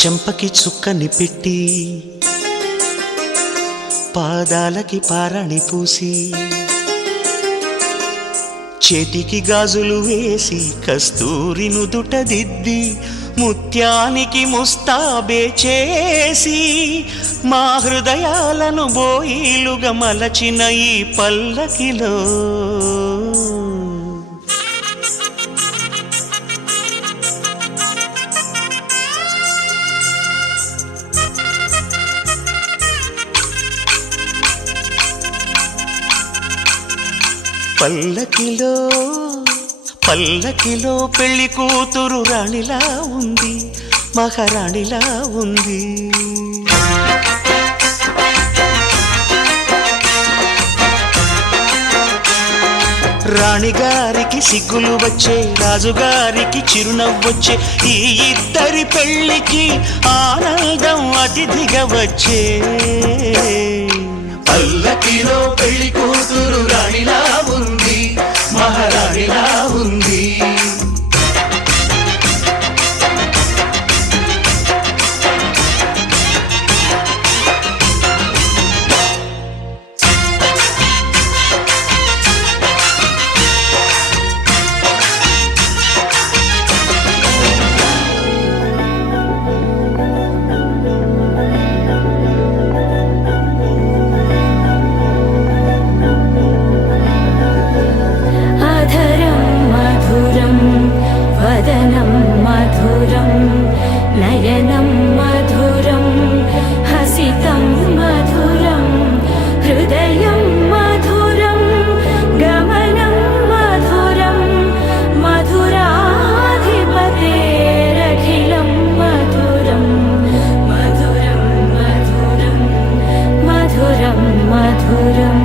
చెంపకి చుక్కని పెట్టి పాదాలకి పారాణి పూసి చేతికి గాజులు వేసి కస్తూరి నుదుట దిద్ది ముత్యానికి ముస్తాబే చేసి మా హృదయాలను బోయిలుగా మలచిన ఈ పల్లకిలో పల్లకిలో పల్లకిలో పెళ్లి కూతురు రాణిలా ఉంది, మహారాణిలా ఉంది. రాణిగారికి సిగ్గులు వచ్చే, రాజుగారికి చిరునవ్వొచ్చే, ఈ ఇద్దరి పెళ్లికి ఆనందం అతిథిగా వచ్చే. పల్లకిలో పెళ్లి కూతురు రాణిలా ఉంది, మహారాణిలా ఉంది. నయనం మధురం హసితం మధురం హృదయం మధురం గమనం మధురం మధురాధిపతేరఖిలం మధురం మధురం మధురం మధురం మధురం.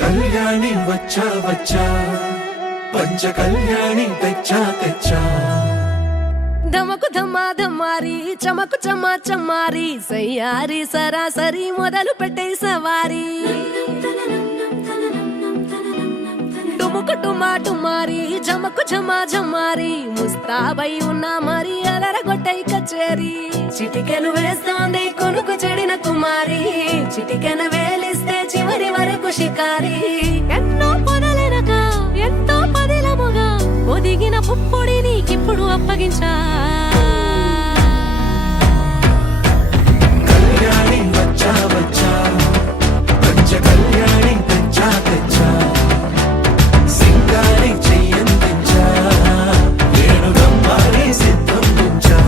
కళ్యాణి వచ్చా వచ్చా పంచ కళ్యాణి తెచ్చా తెచ్చా ధమకు ధమ్మా ధమ్మారి చమకు చమ్మా చమ్మారి సయ్యారి సరాసరి మొదలు పెట్టే సవారి డుముకు డుమా డుమారి జమకు జమా జమ్మారి ముస్తాబై ఉన్నా మరి అదరగొట్టై కచేరి చిటికెను వేస్తోంది కొనుకు చెడిన కుమారి చిటికెను వేలిస్తే చివరి వరకు షికారి ఎన్నో పొదలెనక ఎంతో పదిలముగా ఒదిగిన పుప్పొడి నీకిప్పుడు అప్పగించా కళ్యాణి వచ్చా వచ్చా పంచ కళ్యాణి తెచ్చా తెచ్చా సింగారి చెయ్యందించా వేణుగమ్మారి సిద్ధందించా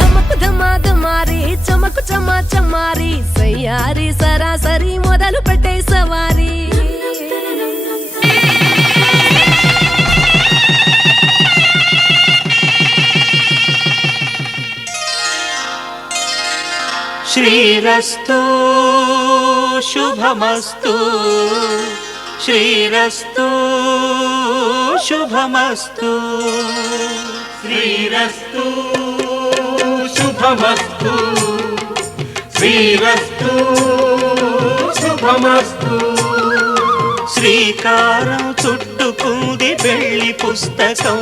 ధమకు ధమ్మా ధమ్మారి చమకు చమ్మా చమ్మారి సయ్యారి సరాసరి మొదలు పెట్టే సవారి శ్రీరస్తు శుభమస్తు శ్రీరస్తు శుభమస్తు శ్రీరస్తు శుభమస్తు శ్రీరస్తు శుభమస్తు శ్రీకారం చుట్టుకుంది పెళ్లి పుస్తకం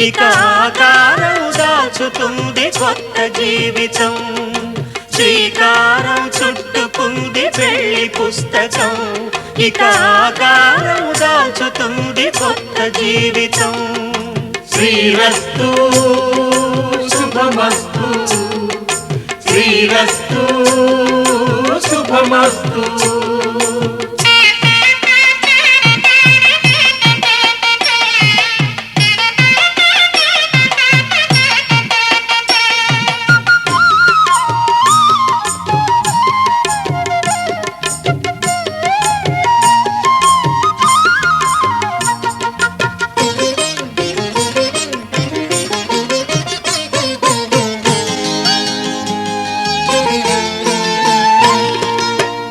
ఇక ఆకారం దాచుతుంది కొత్త జీవితం శ్రీకారం చుట్టుకుంది పెళ్లి పుస్తకం ఇక ఆకారం దాచుతుంది కొత్త జీవితం శ్రీరస్తు శుభమస్తు శ్రీరస్తు శుభమస్తు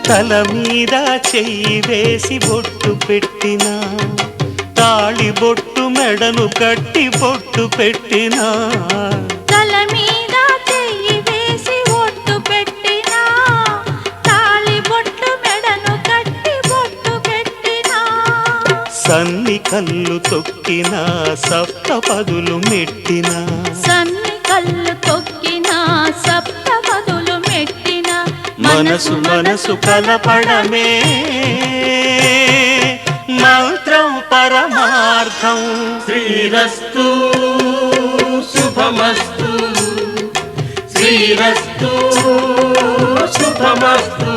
తల మీద చెయ్యి వేసి బొట్టు పెట్టినా తాళి బొట్టు మెడను కట్టి బొట్టు పెట్టినా తల మీద చెయ్యి వేసి ఒట్టు పెట్టినా తాళి బొట్టు మెడను కట్టి బొట్టు పెట్టినా సన్ని కళ్ళు తొక్కినా సప్త పదులు మెట్టినా సన్ని కళ్ళు తొక్కినా సప్త పదులు మెట్టినా మనసు మనసు కలపడమే మంత్రం పరమార్థం శ్రీరస్తు శుభమస్తు శ్రీరస్తు శుభమస్తు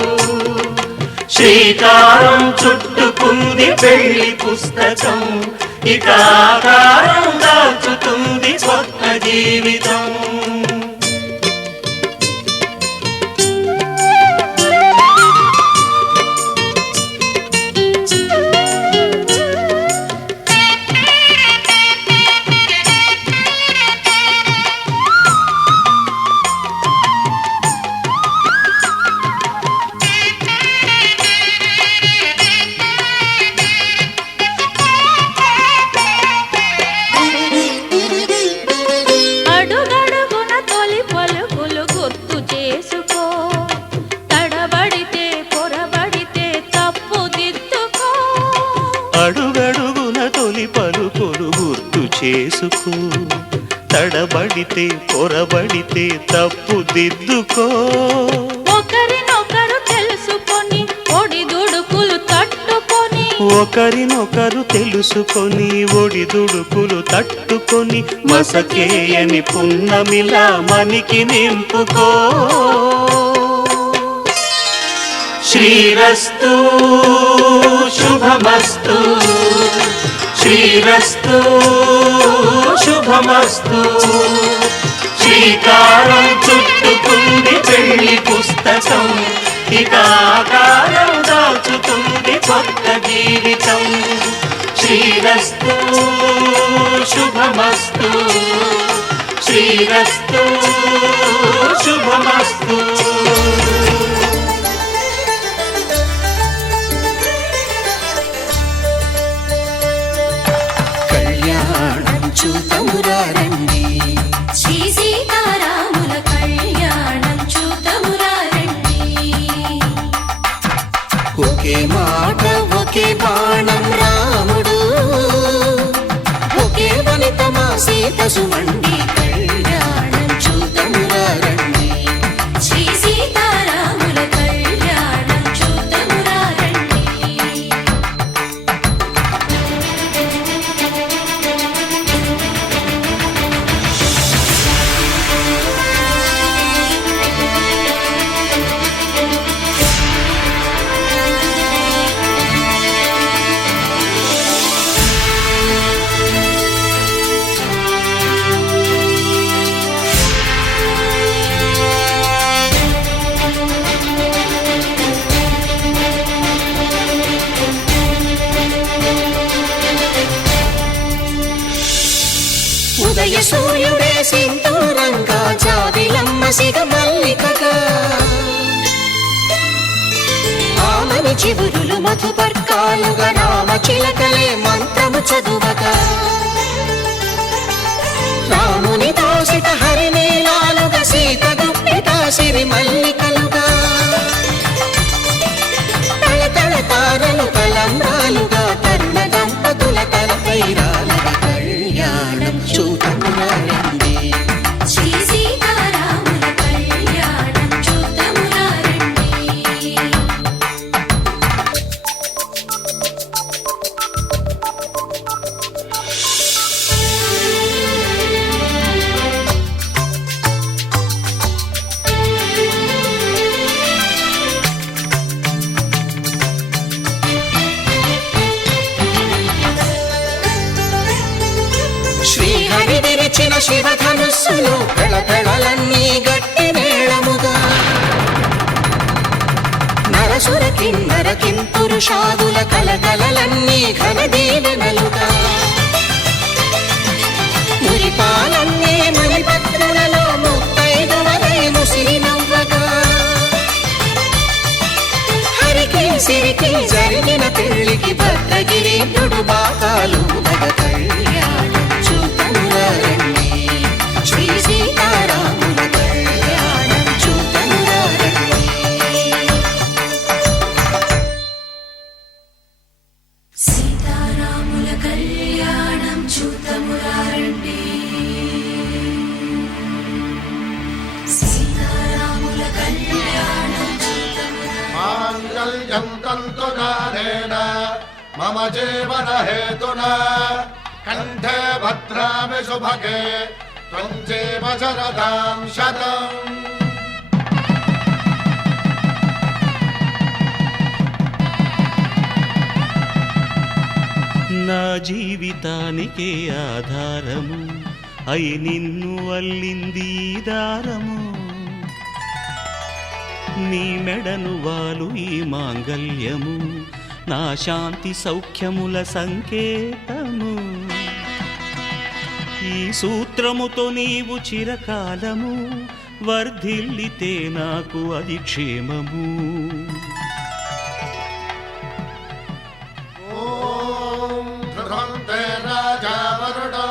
శ్రీకారం చుట్టుకుంది పెళ్లి పుస్తకం ఇక ఆకారం దాచుతుంది కొత్త జీవితం అడుగడుగున తొలి పలుకులు గుర్తు చేసుకో తడబడితే పొరబడితే తప్పు దిద్దుకో అడుగడుగున తొలి పలుకులు గుర్తు చేసుకో తడబడితే పొరబడితే తప్పు దిద్దుకో ఒకరినొకరు తెలుసుకొని ఒడిదుడుకులు తట్టుకొని ఒకరినొకరు తెలుసుకొని ఒడిదుడుకులు తట్టుకొని మసకేయని పున్నమిలా మనికి నింపుకో శ్రీరస్తు శుభమస్తు శ్రీరస్తు శుభమస్తు శ్రీకారం చుట్టుకుంది పెళ్లి పుస్తకం ఇక ఆకారం దాచుతుంది కొత్త జీవితం శ్రీరస్తు శుభమస్తు శ్రీరస్తు శుభమస్తు సుమండి కళ్యాణం చూతమురారండి శ్రీ సీతారాముల కళ్యాణం చూతమురారండి ఉదయ సూర్యుడే సింధూరంగా జాబిలమ్మ సిగ మల్లికగా ఆమని చివురులు మధుపర్కాలుగా రామ చిలకలే మంత్రము చదువగా రాముని దోసిట హరినీలాలుగా సీత గుప్పిట సిరి మల్లికలుగా తళతళ తారలు తలంబ్రాలుగా తరుణ దంపతుల తలపైరాలుగా కళ్యాణం చూతమురారండి శ్రీ సీతారాముల కళ్యాణం చూతమురారండి శ్రీహరి విరిచిన శివధనుస్సులు పెళపెళలన్నీ గట్టి మేళముగా నరసుర కిన్నర కింపురుషాదుల కలకలలన్నీ ఘన దీవెనలుగా మురిపాలన్నీ మణిపత్రులలో ముత్తైదువలై ముసిరి నవ్వగా హరికి సిరికి జరిగిన పెళ్లికి భద్రగిరీంద్రుడు బాకాలు కళ్యాణం చూతమురారండి శ్రీ సీతారాముల కళ్యాణం చూతమురారండి సీతారాముల కళ్యాణం చూతమురారండి సీతారాముల కళ్యాణం మాంగళ్యం తంతునానేన మమ జీవన హేతునా కంఠే భద్రామి శుభగే త్వం జీవ శరదాం శతం నా జీవితానికే ఆధారము అయి నిన్ను అల్లింది ఈ దారము నీ మెడను వాలు ఈ మాంగల్యము నా శాంతి సౌఖ్యముల సంకేతము ఈ సూత్రముతో నీవు చిరకాలము వర్ధిల్లితే నాకు అది క్షేమము ఓం ధ్రువంతే రాజా వరుడో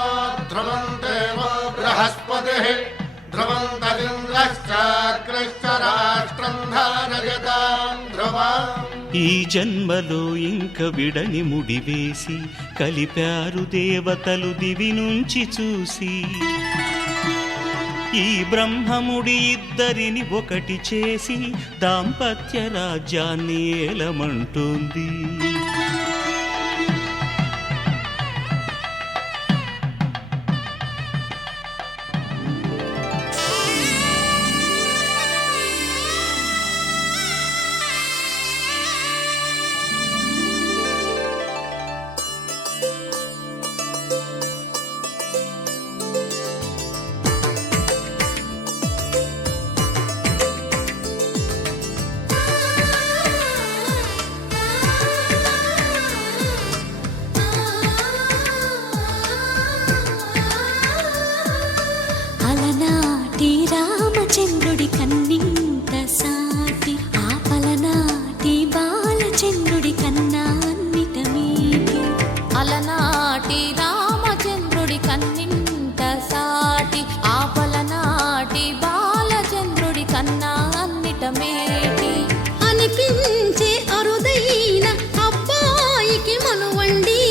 ధ్రువంతే వో బృహస్పతిః ధ్రువంతరింద్రశ్చాగ్రశ్చ రాష్ట్రం ధారయతాం ధ్రువం ఈ జన్మలో ఇంక విడని ముడివేసి కలిపారు దేవతలు దివి నుంచి చూసి ఈ బ్రహ్మముడి ఇద్దరిని ఒకటి చేసి దాంపత్య రాజ్యాన్ని ఏలమంటోంది అలనాటి రామచంద్రుడి కన్నింత సాటి ఆపలనాటి బాలచంద్రుడి కన్నా అన్నిట మీటి అలనాటి రామచంద్రుడి కన్నింత సాటి ఆపలనాటి బాలచంద్రుడి కన్నా అన్నిట మేటి అనిపించే అరుదైన అబ్బాయికి మనువండి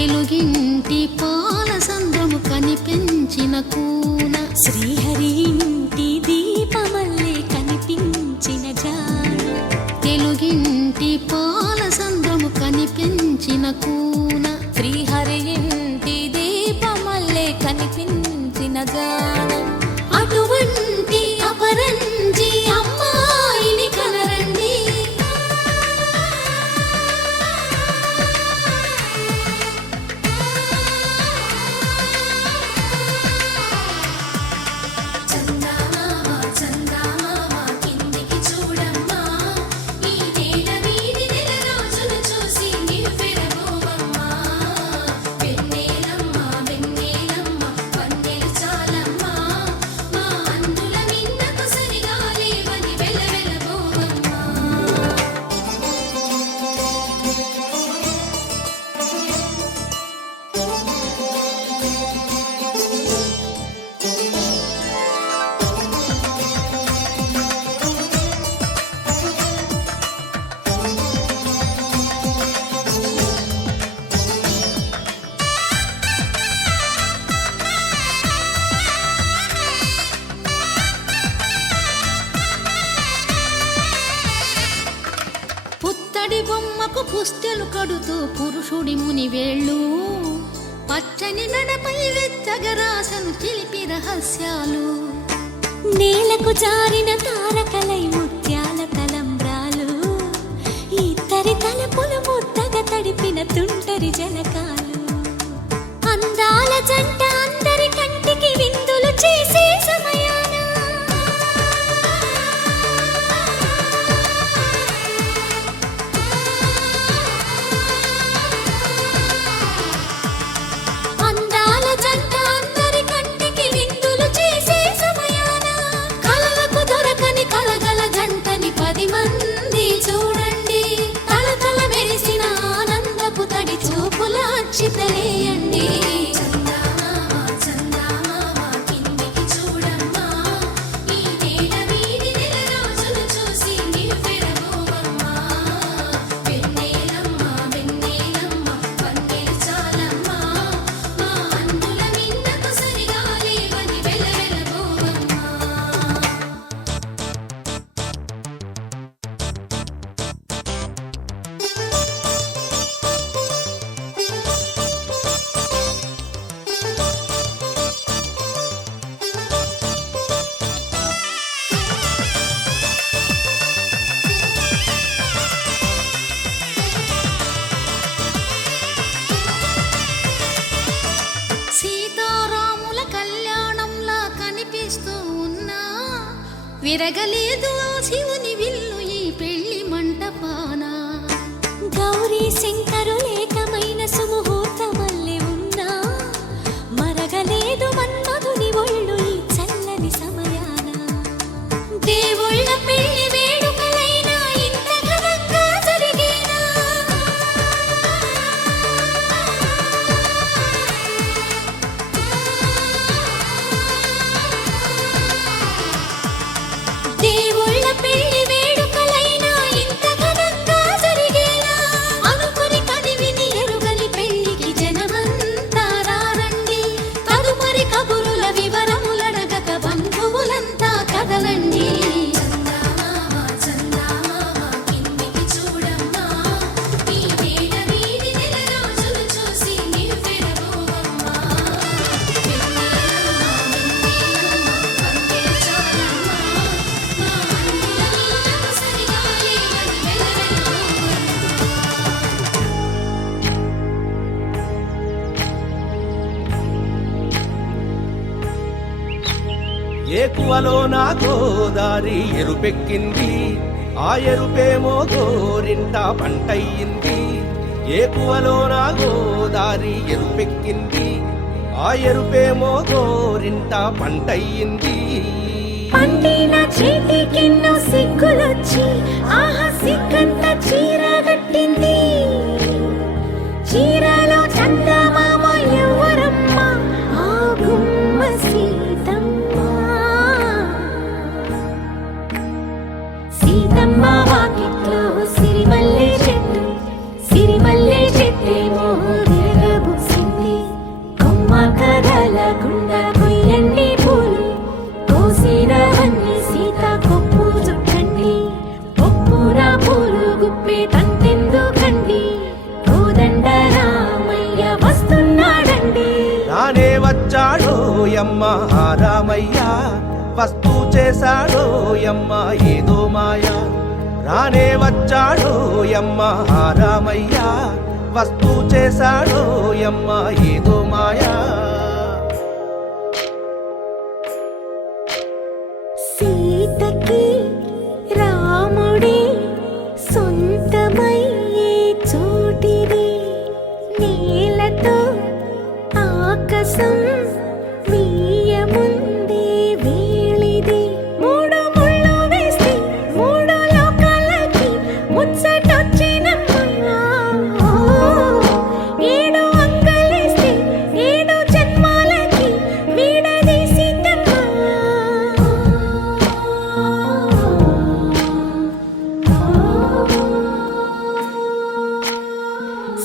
తెలుగింటి పాల సంద్రము కనిపించిన కూన శ్రీహరి ఇంటి దీపమల్లే కనిపించిన జాడ తెలుగింటి పాల సంద్రము కనిపించిన కూన శ్రీహరి ఇంటి దీపమల్లే కనిపించిన జాడ అటువంటి అపరంజి అమ్మాయిని కనరండి పుత్తడి బొమ్మకు పుస్తెలు కడుతూ పురుషుడి ముని వేళ్ళు పచ్చని నడపై వెచ్చగరాసను చిలిపి రహస్యాలు నేలకు జారిన తారకలై ముత్యాల తలంబ్రాలు ఇద్దరి తలపులు ముద్దగా తడిపిన తుంటరి జలకాలు అందాల జంట అందరి కంటికి విందులు చేసే సమయాన అందాల జంట అందరి కంటికి విందులు చేసే సమయాన కలలకు దొరకని కలగల జంటని 10 మంది చూడండి తలతల మెరిసిన ఆనందపు తడి చూపుల అక్షితలేయండి సీతారాముల కళ్యాణంలా కనిపిస్తూ ఉన్నా విరగలేదు ఆ శివుని విల్లు ఈ పెళ్లి మంటపాన గౌరీ శంకరులేకమైన సుముహూర్తమల్లె ఉన్నా మరగలేదు మన్మధుని ఒళ్ళు ఈ చల్లని సమయాన దేవుళ్ళ పెళ్లి వేడుకలైనా ఇంత ఘనంగా జరిగేనా దేవుళ్ళ పెళ్లి వేడుకలైనా ఇంత ఘనంగా జరిగేలా అనుకుని కదివిని ఎరుగని పెళ్లికి జనమంతా రారండి తదుపరి కబురుల వివరములడగక బంధువులంతా కదలండి ఏకువలో నా గోదారి ఎరుపెక్కింది ఆ ఎరుపేమో గోరింట పంటయ్యింది ఏకువలో నా గోదారి ఎరుపెక్కింది ఆ ఎరుపేమో గోరింట పంటయ్యింది పండిన చేతికెన్నో సిగ్గులొచ్చి ఆహా సిగ్గంత చీర కట్టింది చీరలో చందమామ ఎవరమ్మ ఆ గుమ్మ సీతమ్మ సీతమ్మ వాకిట్లో సిరిమల్లె చెట్టేమో తిరగబు తంతెందుకండి కోదండ రామయ్య వస్తున్నాడండి. రానే వచ్చాడో యమ్మ ఆ రామయ్య, వస్తూ చేశాడో యమ్మ ఏదో మాయా. రానే వచ్చాడో యమ్మ ఆ రామయ్య, వస్తూ చేశాడో యమ్మ ఏదో మాయా. సీతకి రాముడే సొంతమయ్యే చోటిది, నేలతో ఆకాశం వీయముందే వేళిది. మూడు ముళ్ళు వేస్తే మూడు లోకాలకి ముచ్చటొచ్చినమ్మా. ఏడు అంగలేస్తే ఏడు జన్మాలకి వీడదీసిద్దమ్మా.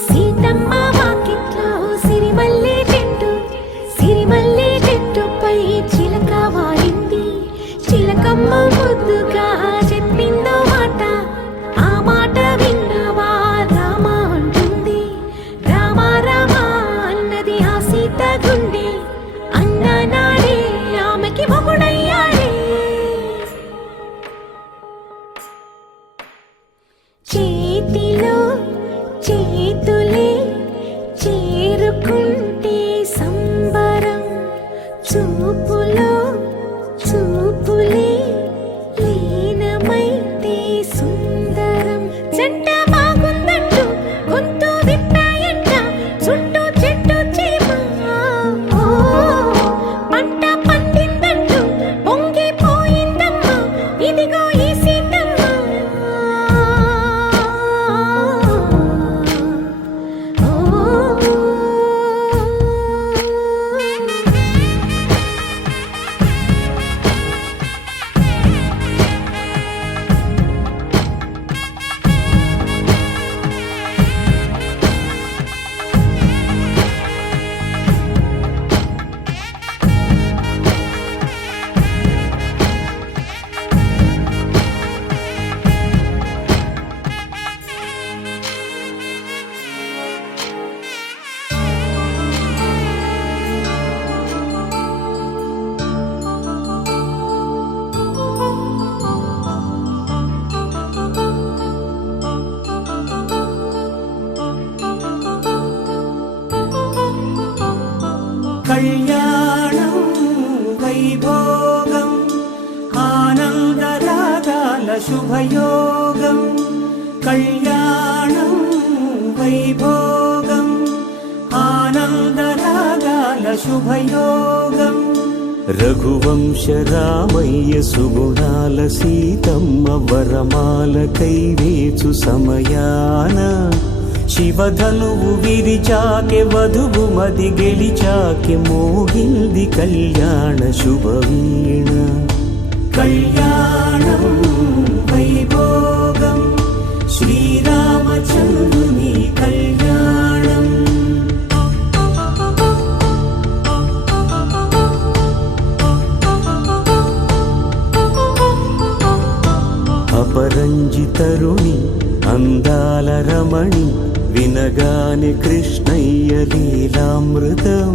సీతమ్మ వాకిట్లో సిరిమల్లె చెట్టు, సిరిమల్లె చెట్టుపై చిలక వాలింది. చిలకమ్మ ముద్దుగా చెప్పిందో మాట, ఆ మాట విన్నవా రామ అంటుంది. రామ రామ అన్నది ఆ సీత గుండె, అన్న నాడే ఆమెకి మొగుడయ్యాడే. చేతిలో చేతులే చేరుకుంటే సంబరం, చూపులో చూపులే లీనమైతే సుందరం. జంట బాగుందంటూ గొంతు విప్పాయంట చుట్టూ చెట్టు చీమ. పంట పండిందంటూ పొంగిపోయిందమ్మా ఇదిగో ఈ సీతమ్మ. కళ్యాణం వైభోగం ఆనందరాగాల శుభయోగం. కళ్యాణం వైభోగం ఆనందరాగాల శుభయోగం. రఘువంశ రామయ్య సుగుణాల సీతమ్మ వరమాల కైవేచు సమయాన, శివధనువు విరిచాకె వధువు మది గెలిచాకె మోగింది కళ్యాణ శుభవీణ. కళ్యాణం వైభోగం శ్రీరామచంద్రుని కళ్యాణం. అపరంజి తరుణి అందాల రమణి, వినగానే కృష్ణయ్య లీలామృతం.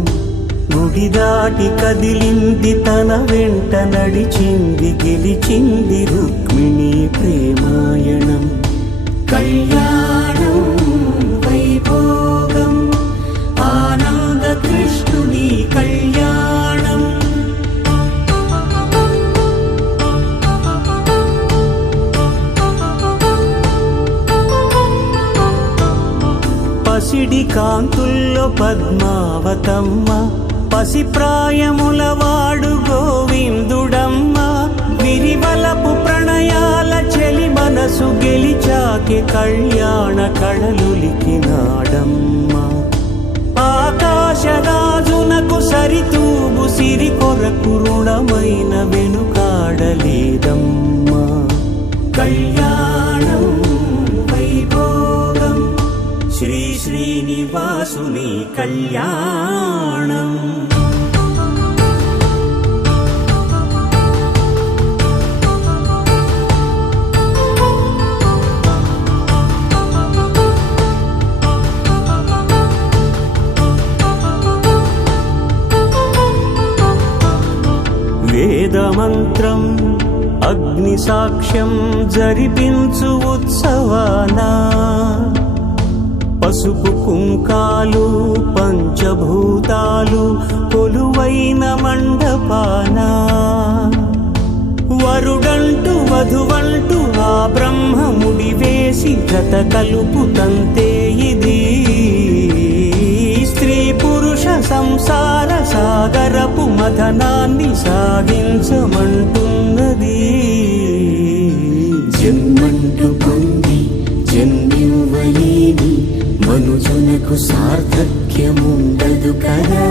గుడి దాటి కదిలింది తన వెంట నడిచింది, గెలిచింది రుక్మిణి ప్రేమాయణం. కళ్యాణం వైభోగం ఆనంద కృష్ణుని కళ్యాణం. పసిడి కాంతుల్లో పద్మావతమ్మ, పసిప్రాయముల వాడు గోవిందుడమ్మ. విరివలపు ప్రణయాల చెలి మనసు గెలిచాకె కళ్యాణ కళలులికినాడమ్మ. ఆకాశరాజునకు సరితూబు సిరి కొరకు రుణమైన వెనుకాడలేదమ్మా. కళ్యాణం వైభోగం శ్రీ శ్రీనివాసుని కళ్యాణం. మంత్రం అగ్ని సాక్ష్యం జరిపించు ఉత్సవానా పసుపు కుంకాలు పంచభూతాలు కొలువైన మండపానా వరుడంటూ వధువంటూ ఆ బ్రహ్మముడి వేసి జత కలుపు తంతే ఇది స్త్రీ పురుష సంసార సాగరపు మథనాన్ని సాగించమంటున్నది జన్మంటూ పొంది జన్మివ్వలేని మనుజునకు సార్థక్యముండదు కదా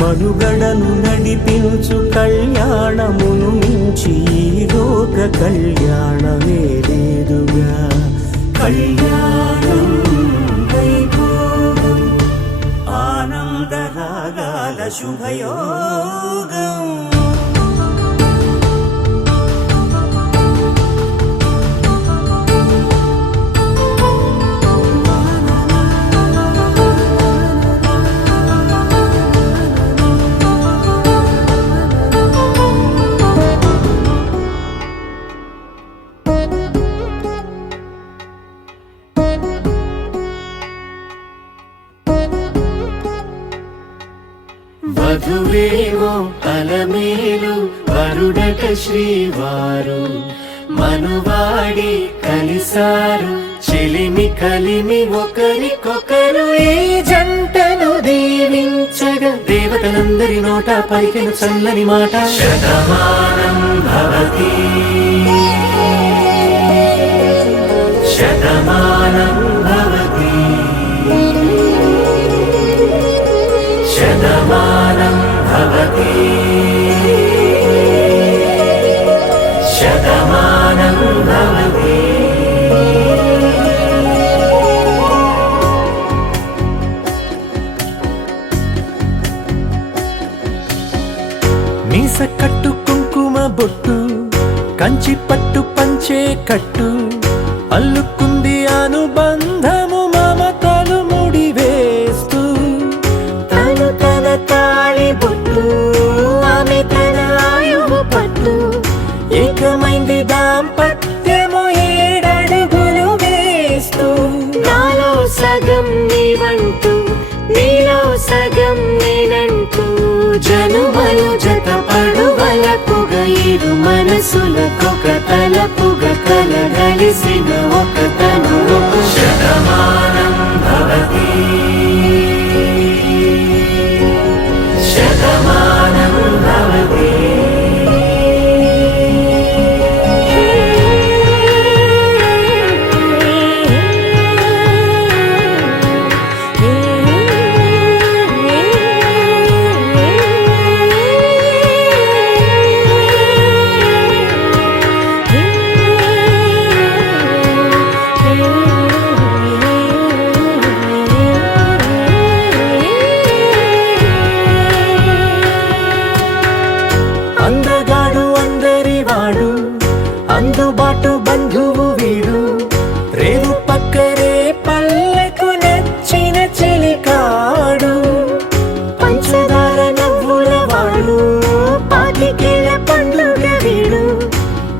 మనుగడను నడిపించు కళ్యాణమును మించి ఈ లోక కళ్యాణమే లేదుగా కళ్యాణం వైభోగం ఆనందరాగాల శుభయోగం వధువేమో అలమేలు వరుడట శ్రీవారు మనువాడి కలిసారు చెలిమి కలిమి ఒకరికొకరు ఈ జంటను దీవించగా దేవతలందరి నోట పలికిన చల్లని మాట శతమానం భవతి శతమానం భవతి శతమానం భవతి శతమానం భవతి మీస కట్టు కుంకుమ బొట్టు కంచి పట్టు పంచే కట్టు అల్లుకుంది అనుబంధము మమతలు ముడివేస్తూ తను తన తాళి బొట్టు ఆమె తన ఆయువు పట్టు ఏకమైంది దాంపత్యము 7 అడుగులు వేస్తూ నాలో సగం నీవంటూ నీలో సగం నేనంటూ జనుమలు జత పడువలపుగ ఇరు మనసులకొక తలపుగ కలగలిసిన ఒక తను శతమానం భవతి శతమానం భవతి అందగాడు అందరివాడు అందుబాటు బంధువు వీడు రేవు పక్కరే పల్లెకు నచ్చిన చెలికాడు పంచదార నవ్వుల వాడు పాతికేల పండుగ వీడు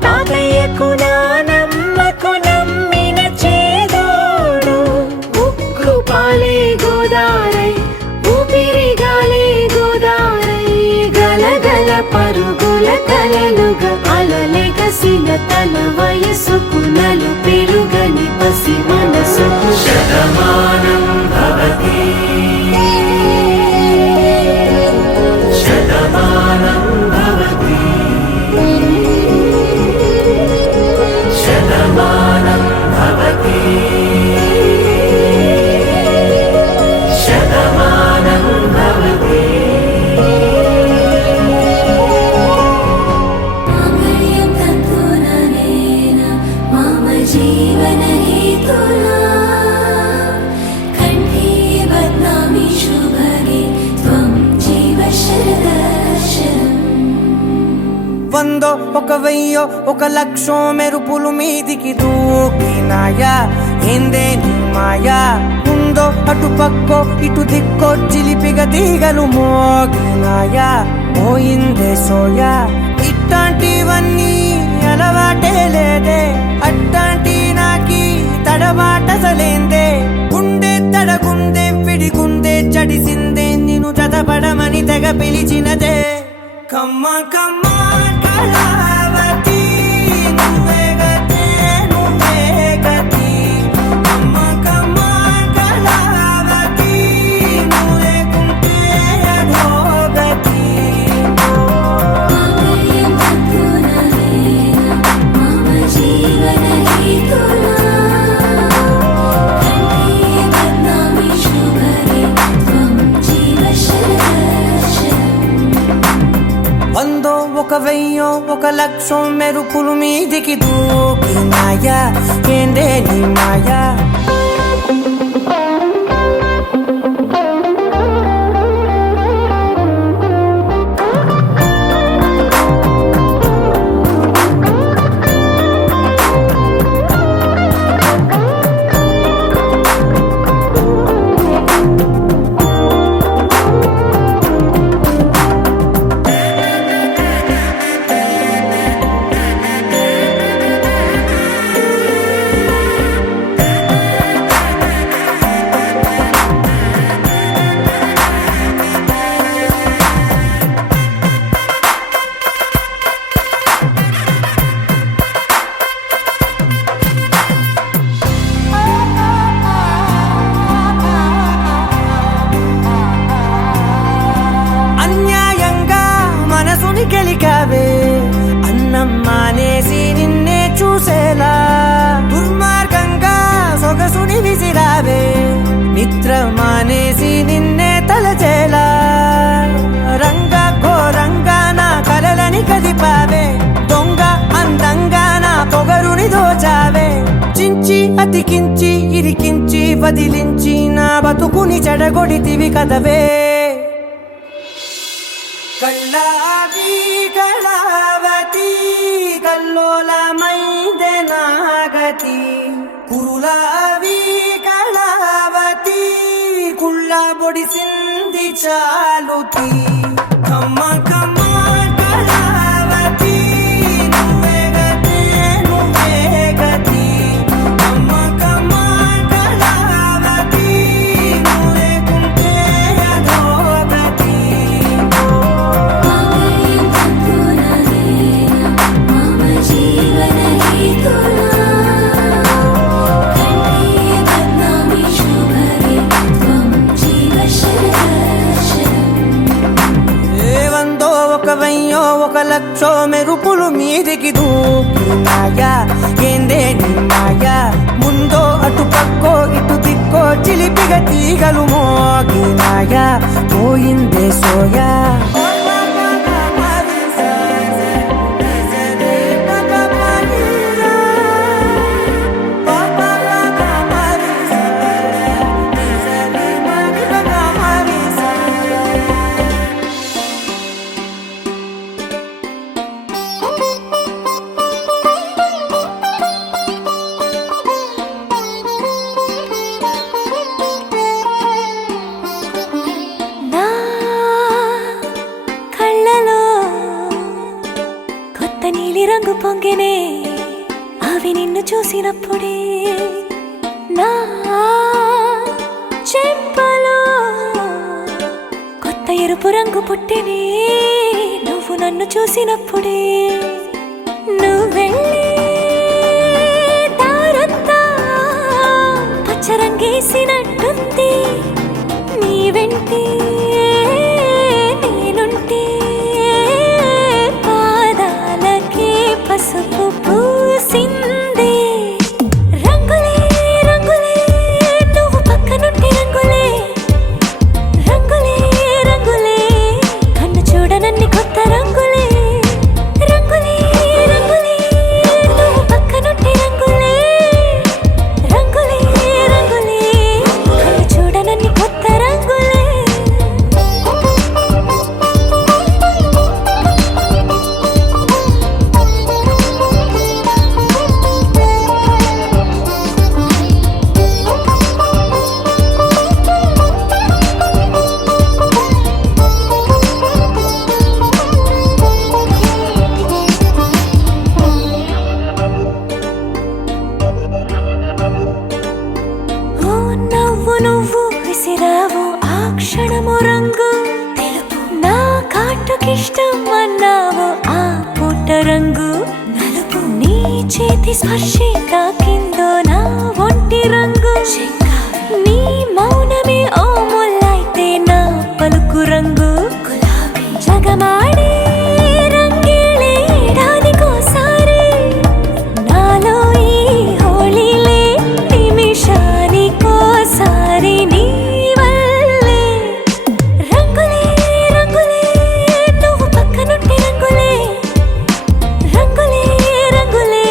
తాతయ్యకు నానమ్మకు నమ్మిన చేదోడు ఉక్కు పాలే గోదారై ఊపిరి గాలే గోదారై గలగల పరుగుల కలలుగా అలలెగసిన తన వయసుకు నలు పెరుగని పసి మనసుకు శతమానం భవతి శతమానం భవతి శతమానం భవతి శతమానం భవతి మాంగళ్యం తంతుననేన మమ జీవన హేతునా కంఠే బధ్నామి శుభగే త్వం జీవ శరదర్శనం వందో ఒక వెయ్యో ఒక లక్షో మెరుపులు మీదికి దూకినాయా ఏందే నీ మాయా ఉందో అటు పక్కో ఇటు దిక్కో చిలిపిగ తీగలు మోగినాయా పోయిందే సోయా ఇట్ట ఇట్టాంటివన్నీ అలవాటే లేదే అట్టాంటి నాకి తడబాటసలేందే గుండె తడగుందే విడిగుందే చడిసిందే నిన్ను చదపడమని తెగ పిలిచినదే కమ్మ కమ్మ కళావతి నువ్వే గతే నువ్వే గతి కమ్మ కమ్మ కళావతి నువ్వే కుంటే అధోగతి మాంగళ్యం తంతుననేన మమ జీవన హేతునా కంఠే బధ్నామి శుభగే త్వం జీవ శరదశరం వందో ఒక వెయ్యో ఒక లక్షం మెరుపులు మీదికి దూకినాయా ఏందే నీ మాయా అన్యాయంగా మనసుని గెలికావే అన్నం మానేసి నిన్నే చూసేలా దుర్మార్గంగా సొగసుని విసిరావే నిద్ర మానేసి నిన్నే తలచేలా రంగా ఘోరంగా నా కలలని కదిపావే దొంగ అందంగా నా పొగరుని దోచావే చించి అతికించి ఇరికించి వదిలించి నా బతుకుని చెడగొడితివి కదవే కళ్ళావి కళావతి కల్లోలమైందే నాగతి కురులావి కళావతి కుళ్ళ బొడిసింది చాలుతి కమ్మ కమ్మ కళావతి నువ్వే గతే నువ్వే గతి కమ్మ కమ్మ కళావతి నువ్వే కుంటే అధోగతి మాంగళ్యం తంతుననేన మమ జీవన హేతునా కంఠే బధ్నామి శుభగే త్వం జీవ శరదశరం వందో ఒక వెయ్యో ఒక లక్షో మెరుపులు మీదికి దూకినాయా ఏందే నీ మాయా ముందో అటు పక్కో ఇటు దిక్కో చిలిపిగ తీగలు మోగినాయా పోయిందే సోయా నా కళ్ళలో కొత్త నీలి రంగు పొంగెనే అవి నిన్ను చూసినప్పుడే నా చెంపలో కొత్త ఎరుపు రంగు పుట్టెనే నువ్వు నన్ను చూసినప్పుడే నువ్వెళ్ళే దారంతా పచ్చరంగేసినట్టుంది నీ వెంటే నేనుంటే పాదాలకే పసుపు పూసిందే రంగులే రంగులే నువ్వు పక్కనుంటే రంగులే రంగులే రంగులే కన్ను చూడనన్ని కొత్త రంగులే రంగులే రంగులే నువ్వు పక్కనుంటే రంగులే రంగులే రంగులే విసిరావు ఆ క్షణము రంగు తెలుపు నా కాటుకిష్టం అన్నావు ఆ పూట రంగు నలుపు నీ చేతి స్పర్శే తాకిందో నా ఒంటి రంగు నీ మౌనమే ఓ ముల్లైతే నా పలుకు రంగు గులాబీ జగమాడే రంగేళే ఏడాదికోసారి నాలో ఈ హోళీలే నిమిషానికోసారి నీ వల్లే రంగులే రంగులే నువ్వు పక్కనుంటే రంగులే రంగులే రంగులే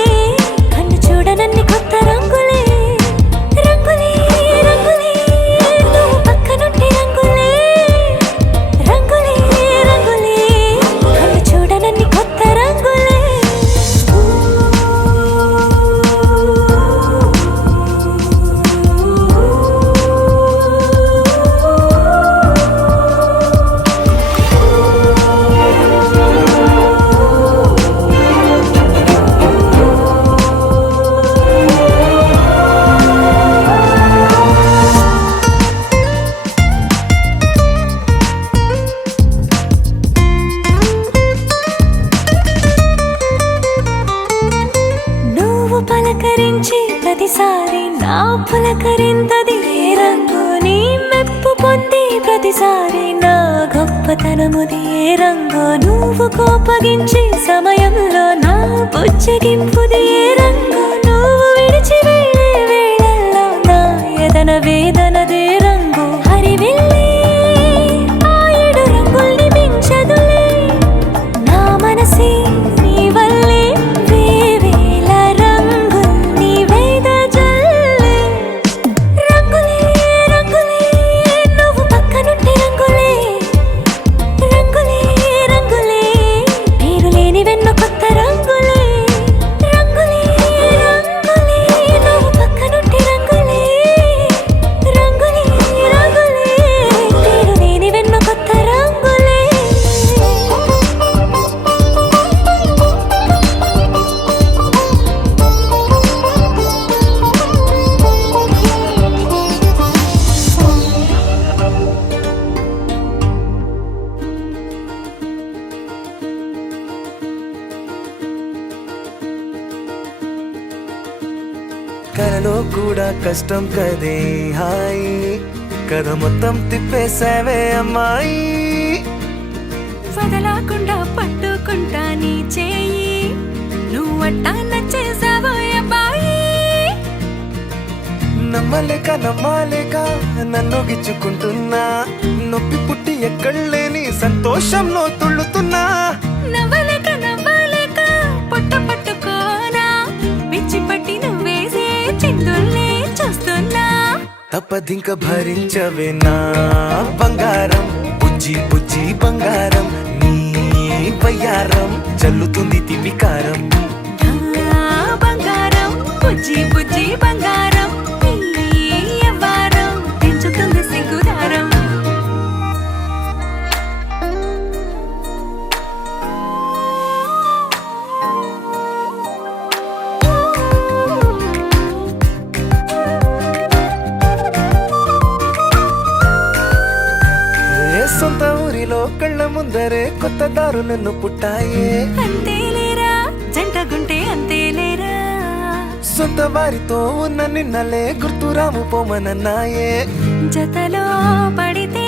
కన్ను చూడనన్ని కొత్త రంగులే రంగులే రంగులే నువ్వు పక్కనుంటే రంగులే రంగులే రంగులే కన్ను చూడనన్ని కొత్త రంగులే నువ్వు పలకరించి ప్రతిసారి నా పులకరింతది ఏ రంగు నీ మెప్పు పొంది ప్రతిసారి నా గొప్పతనముది ఏ రంగు నువ్వు కోపగించి సమయంలో నా బుజ్జగింపుది ఏ రంగు నువ్వు విడిచి వెళ్ళే వేళల్లో నా ఎదన వేదనదే రంగు హరివిల్లే ఆ ఏడు రంగుల్ని మించదులే నా మనసే నీ వల్లే వేవేల రంగుల్ని వెదజల్లే రంగులే రంగులే నువ్వు పక్కనుంటే రంగులే రంగులే రంగులే పేరు లేని వెన్నో కొత్త రంగులే రంగులే రంగులే నువ్వు పక్కనుంటే రంగులే రంగులే రంగులే పేరు లేని వెన్నో కొత్త రంగులే కలలో కూడా కష్టం కదే హాయి కథ మొత్తం తిప్పేసావే అమ్మాయి వదలకుండా పట్టుకుంటా నీ చేయి నువ్వట్టా నచ్చేసావో అబ్బాయి నమ్మలేక నమ్మాలేక నన్ను గిచ్చుకుంటున్నా నొప్పి పుట్టి ఎక్కడలేని సంతోషంలో తుళ్ళుతున్నా నవ్వలేక నవ్వలేక పొట్ట పట్టుకోనా పిచ్చి పట్టి నువ్వేసే చిందుల్నే చూస్తున్నా తప్పదింక భరించవే నా బంగారం బుజ్జి బుజ్జి బంగారం నీ వయ్యారం చల్లుతుంది తిమికారం నా బంగారం బుజ్జి బుజ్జి బంగారం నీ యవ్వారం పెంచుతుంది సిగ్గుదారం ఏ సొంత ఊరిలో కళ్ళ ముందరే కొత్త దారులను పుట్టాయే అంతేలేరా జంటగుంటే అంతేలేరా సొంత వారితో ఉన్న నిన్నలే గుర్తురాము పోమనన్నాయే జతలో పడితే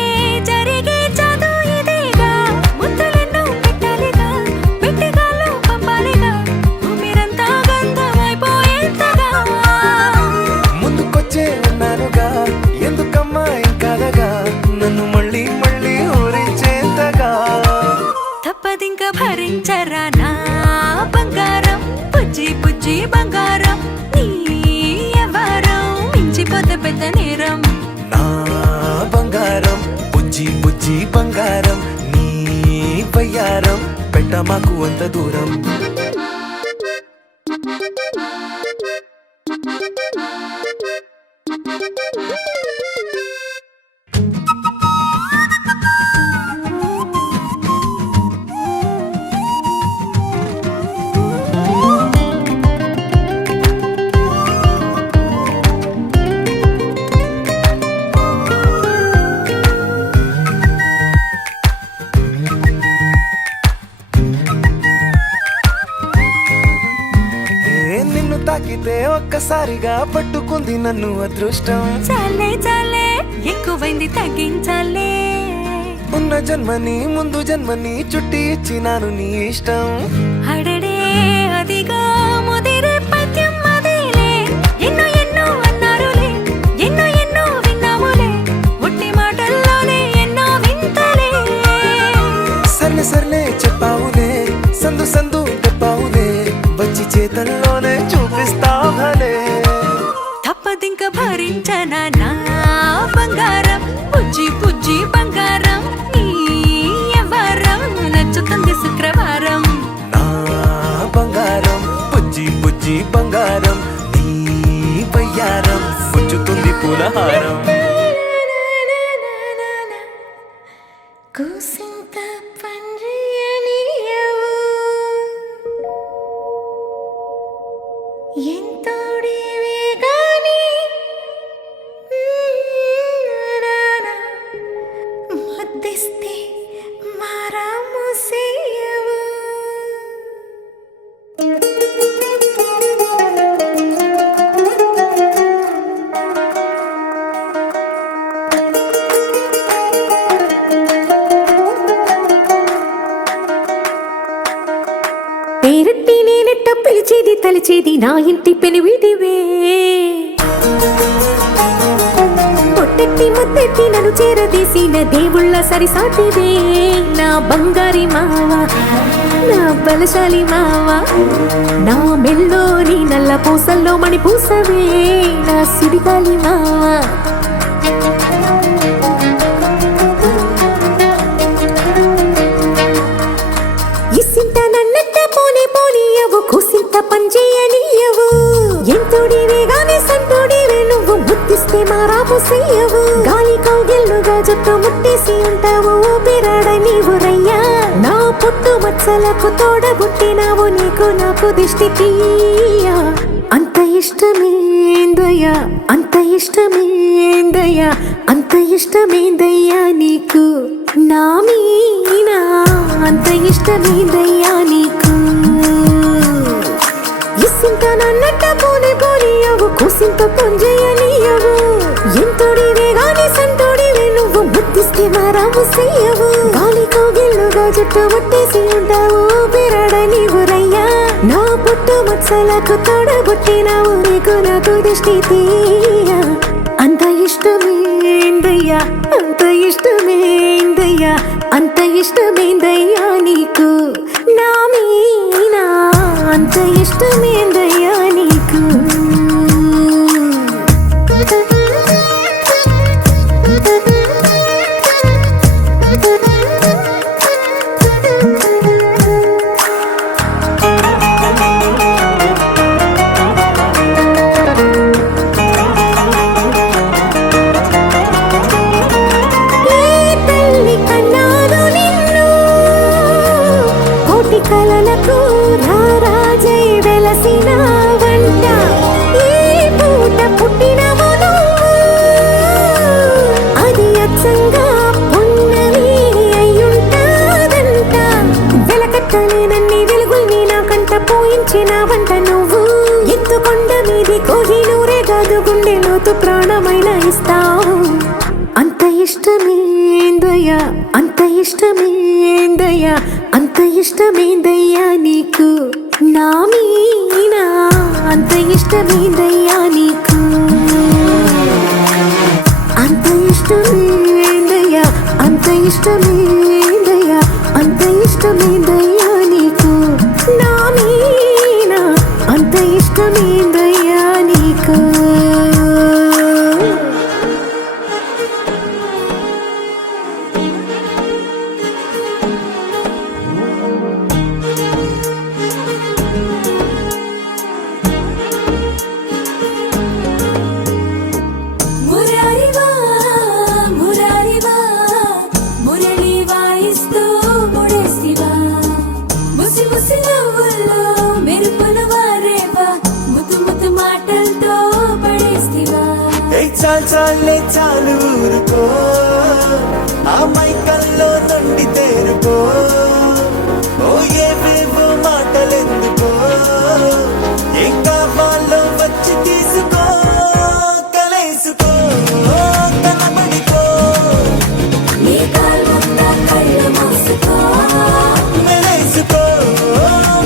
జరిగే చదు ఇదేగా ముద్దలెన్నో పెట్టాలిగా పెట్టిగాల్లో పంపాలిగా మీరంతా గంధమైపోయేంతగా ముందుకొచ్చే ఉన్నానుగా ఎందుకమ్మా ఇంకాదగా నన్ను మళ్ళీ మళ్ళీ ఊరించేంతగా తప్పదింక భరించరా నా బంగారం బుజ్జి బుజ్జి బంగారం నీ యవ్వారం మించిపోతే పెద్ద నేరం నా బంగారం బుజ్జి బుజ్జి బంగారం నీ వయ్యారం పెట్ట మాకు అంత దూరం ఒక్కసారిగా పట్టుకుంది నన్ను అదృష్టం. చాలే చాలే ఎక్కువైంది తగ్గించాలే. ఉన్న జన్మని ముందు జన్మని చుట్టి ఇచ్చినాను నీ ఇష్టం. అడడే అదిగా ముదిరే పద్యం అదేలే. ఎన్నో ఎన్నో అన్నారులే, ఎన్నో ఎన్నో విన్నాములే, ఉట్టి మాటల్లోనే ఎన్నో వింతలే. సర్లే సర్లే చెప్పావులే, సందు సందు చెప్పావులే, వచ్చి చేతల్లోనే చూపిస్తావులే. తప్పదింక భరించనా నా బంగారం, పుజ్జి పుజ్జి బంగారం, నీ ఎవరం నచ్చుతుంది శుక్రవారం. నా బంగారం బుజ్జి బుజ్జి బంగారం, నీ బయ్యారం పుచ్చుతుంది పులహారం. కూసింత పండ్రియనియవు ఎంతోడివే గాని ముద్దిస్తే మారాము సేయవు. పేరట్టి నేనెట్ట పిలిచేది తలిచేది నా ఇంటి పెనివిటివే. పొట్టెట్టి ముద్దెట్టి నన్ను చేరదీసిన దేవుళ్ళ సరిసాటివే. నా బంగారి మావా, నా బలశాలి మావా, నా మెల్లోని నల్ల పూసల్లో మణి పూసవే, నా సిడిగాలి మావా. ఇసింత నన్నట్ట పోనీ పోనీయవు, కూసింత పంచేయనీయవు. ఎంతోడివే గాని సంతోడివే నువ్వు, ముద్దిస్తే మారాము చెయ్యవు. గాలి కౌగిల్లుగా జుట్టు ముట్టేసి ఉంటావు, ఊపిరాడ నీవు రయ్యా. నా పుట్టు మచ్చలకు తోడబుట్టినావు, నీకు నాకు దిష్టి తీయా. అంత ఇష్టమేందయ్యా, అంత ఇష్టమేందయ్యా, అంత ఇష్టమేందయ్యా నీకు నా మీనా, అంత ఇష్టమేందయ్యా నీకు. ఇసింత నన్నట్ట పోనీ పోనీయవు, కూసింత పొంజయ్యనీయవు. ఎంతోడివే గాని సంతోడివే నువ్వు, ముద్దిస్తే మారాము చెయ్యవు. గాలి కౌగిల్లుగా జుట్టు ముట్టేసి ఉంటావు, ఊపిరాడ నీవు రయ్యా. నా పుట్టు మచ్చలకు తోడబుట్టినావు, నీకు నాకు దిష్టి తీయా. అంత ఇష్టమేందయ్యా, అంత ఇష్టమేందయ్యా, అంత ఇష్టమేందయ్యా నీకు నా మీనా, అంత ఇష్టమేందయ్యా నీకు. కలలకు రారాజై వెలసిన వంట, ఏ పూట పుట్టినవు నువ్వు, అది అచ్చంగా పున్నమి అయ్యుంటాదంట. వెలకట్టలేనన్ని వెలుగుల్ని నా కంట పోయించిన వంట నువ్వు. ఎత్తుకొండ మీది కోహినూరే కాదు, గుండె లోతు ప్రాణమైన ఇస్తావు. అంత ఇష్టమేందయ్యా, అంత ఇష్టమేందయ్యా, అంత ఇష్టమేందయ్యా నీకు నా మీనా, అంత ఇష్టమేందయ్యా నీకు. అంత ఇష్టమేందయ్యా, అంత ఇష్టమేందయ్యా, అంత ఇష్టమేందయ్యా నీకు నా మీనా, అంత ఇష్టమేందయ్యా నీకు. మురారివా మురారివా మురళి వాయిస్తూ ముడేసివా, ముసి ముసి నవ్వుల్లో మెరుపులు వారేవా, ముతు ముతు మాటలతో పడేసివా. చాలు చాలే చాలు ఊరుకో, ఆ మైకల్లో నుండి తేరుకో. ఓ ఏవేవో మాటలెందుకో, ఏం కావాలో వచ్చి తీసుకో కలేసుకో కనబడిపో నీ కాళ్ళంతా కళ్ళు మూసుకో మెలేసుకో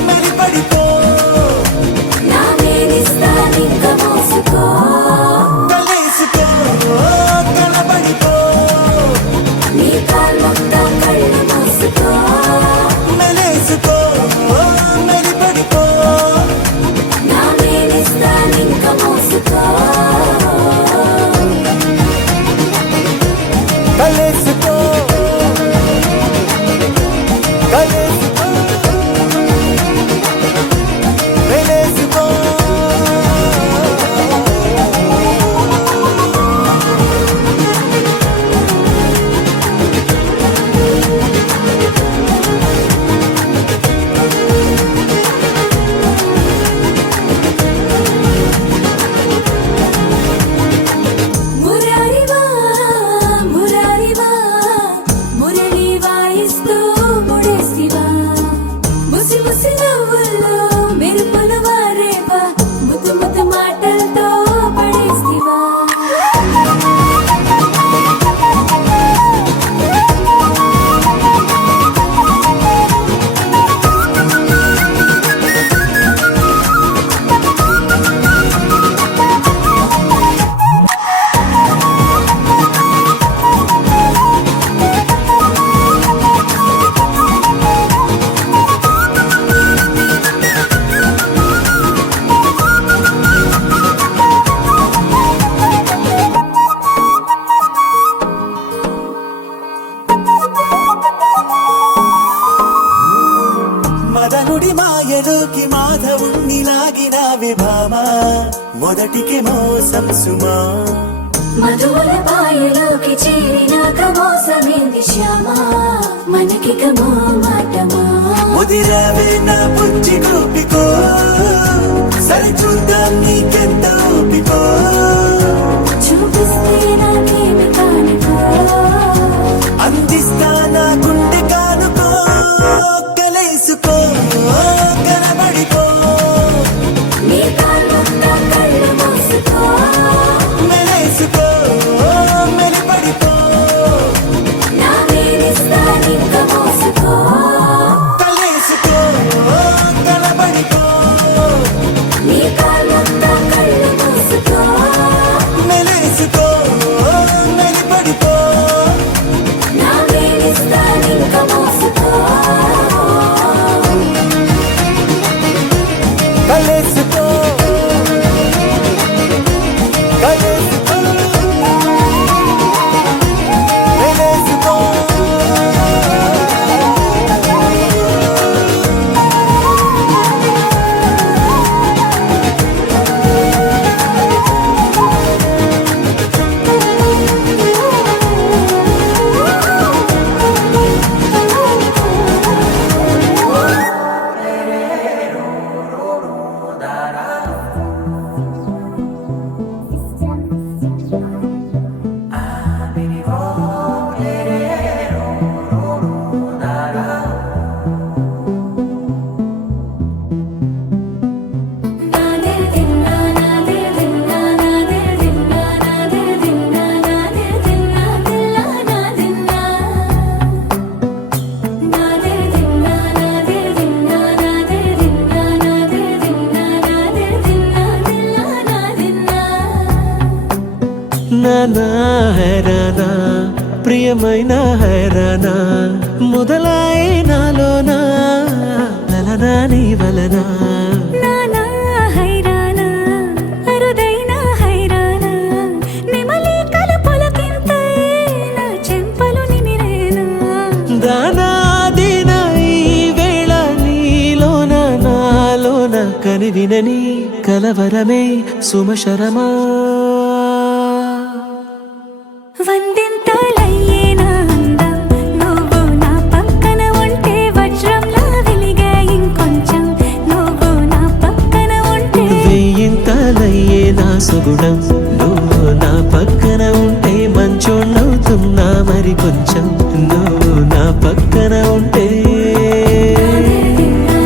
మెలిపడిపో నా వేలిస్తానింక మోసుకో కలేసుకో కనబడిపో నీ కాళ్ళంతా కళ్ళు మూసుకో మెలేసుకో మెలిపడిపో నా వేలిస్తానింక మోసుకో కలేసుకో కలేసుకో మెలేసుకో మురారివా మురారివా మురళి వాయిస్తూ ముడేసివా ముసి ముసి నవ్వుల్లో మెరుపులు వారేవా ముద్దు ముద్దు మాటలతో పడేసివా మదనుడి మాయలోకి మాధవుణ్ణి లాగిన విభామ మొదటికి మోసం సుమా మధువుల పాయలోకి చేరినాక మోసమేంది శ్యామా మనకిక మాటమా ముదిరావే నా పుచ్చి గోపికో సరి చూద్దాం నీకెంత ఓపికో చూపిస్తే నాకేమి కానుకో అందిస్తా నా గుండె కానుకో కలేసుకో కనబడిపో నీ కాళ్ళంతా కళ్ళు మూసుకో మెలేసుకో మెలిపడిపో నా వేలిస్తానింక మోసుకో కలేసుకో కనబడిపో నీ కాళ్ళంతా కళ్ళు మూసుకో మెలేసుకో మెలిపడిపో నా వేలిస్తానింక మోసుకో కలేసుకో కలేసుకో మెలేసుకో నానా హైరానా ప్రియమైన హైరానా మొదలాయి నాలోనా లలనా నీ వలనా నానా హైరానా అరుదైన హైరానా నెమలి కలుపులకింతై నా చెంపలు నిమిరేనా దానాదిన ఈ వేళ నీలోన నాలోన కనివినని కలవరమే సుమశరమా వందింతలయ్యేనా అందం నువ్వు నా పక్కన ఉంటే వజ్రంలా వెలిగే ఇంకొంచెం నువ్వు నా పక్కన ఉంటే వెయ్యింతలయ్యే నా సుగుణం నువ్వు నా పక్కన ఉంటే మంచోళ్ళవుతున్నా మరి కొంచెం నువ్వు నా పక్కన ఉంటే నా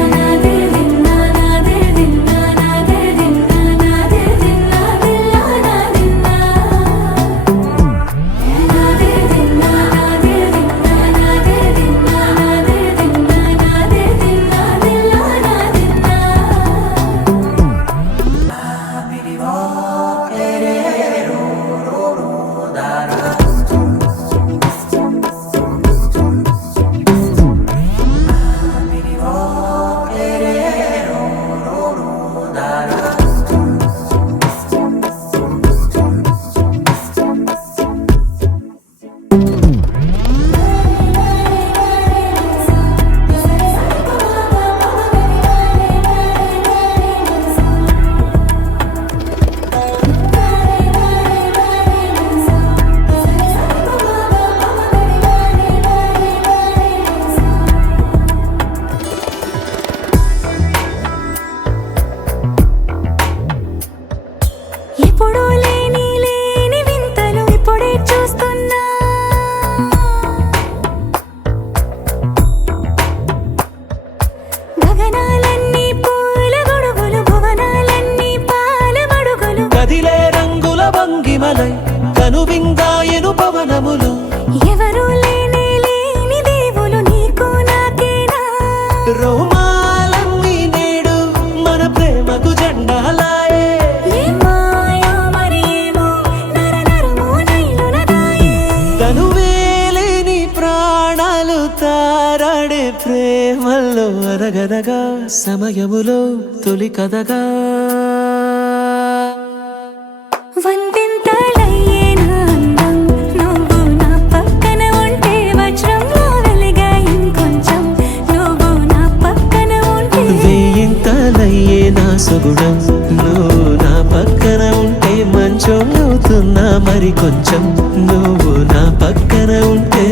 ప్రేమల్లో అరగదగా సమయములో తొలి కదగా వందెంతలయ్యే నా అందం నువ్వు నా పక్కన ఉంటే వజ్రంలో వెలిగా ఇంకొంచెం నువ్వు నా పక్కన ఉంటే వేయింతలయ్యే నా సగుణం నువ్వు నా పక్కన ఉంటే మంచం అవుతున్నా మరి కొంచెం నువ్వు నా పక్కన ఉంటే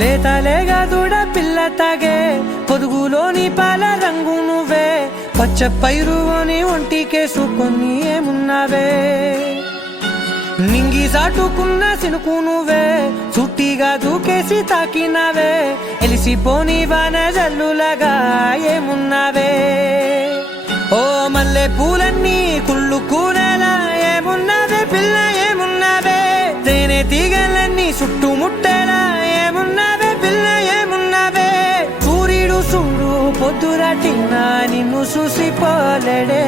లేతలేగా దూడ పిల్ల తాగే పొదుగులోని పాల రంగు నువ్వే పచ్చ పైరుని ఒంటికేసుకొని ఏమున్నావే నింగి సాటుకున్న సినుకు నువ్వే చుట్టిగా దూకేసి తాకినావే ఎలిసిపోని వాన జల్లులాగా ఏమున్నావే ఓ మల్లె పూలన్నీ కుళ్ళు కూనేలా ఏమున్నావే పిల్ల ఏమున్నావే తేనె తీగలన్నీ చుట్టుముట్టేలా ఏమున్నావే పిల్ల ఏమున్నావే సూర్యుడు చూడు పొద్దురాటిన నిన్ను చూసిపోలేడే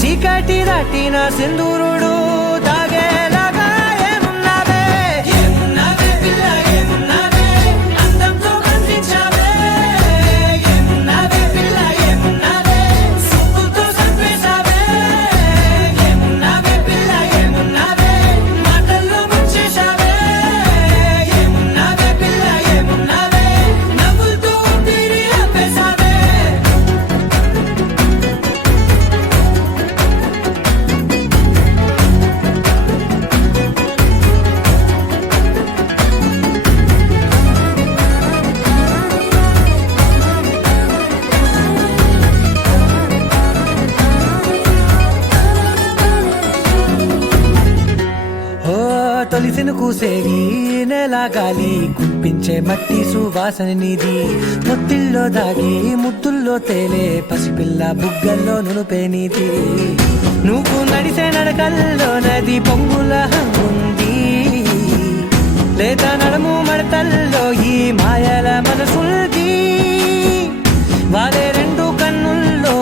చీకటి దాటిన సింధూరుడు తాగేలాగా ఏమున్నావే ఏమున్నావే పిల్ల ఏమున్నావే అందంతో కనిపించావే ఏమున్నావే పిల్ల ఏమున్నావే సుక్కుతో చంపేశావే ఏమున్నావే పిల్ల ఏమున్నావే మాటల్లో ముంచేశావే ఏమున్నావే పిల్ల ఏమున్నావే నవ్వులతో ఊపిరి ఆపేశావే ఓ తొలిసిను కూసేగి నెల గాలి కుప్పించే మట్టి సువాసన నీది ముత్తిల్లో దాగి ముత్తుల్లో తేలే పసిపిల్ల బుగ్గల్లో నునుపే నీది నువ్వు నడిసే నడకల్లో నది పొంగుల హంగుంది లేత నడుము మడతల్లో ఈ మాయల మనసుంది వాలే రెండు కన్నుల్లో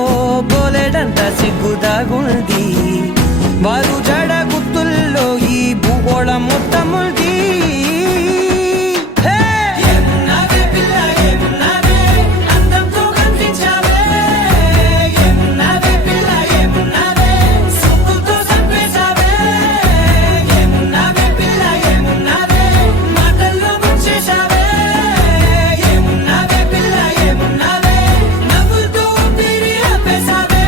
బోలెడంత సిగ్గుదాగుంది వారు జడ గుత్తుల్లో ఈ భూగోళం మొత్తముంది ఏమున్నావే పిల్ల ఏమున్నావే అందంతో కనిపించావే ఏమున్నావే పిల్ల ఏమున్నావే సుక్కుతో చంపేశావే ఏమున్నావే పిల్ల ఏమున్నావే మాటల్లో ముంచేశావే ఏమున్నావే పిల్ల ఏమున్నావే నవ్వులతో ఊపిరి ఆపేశావే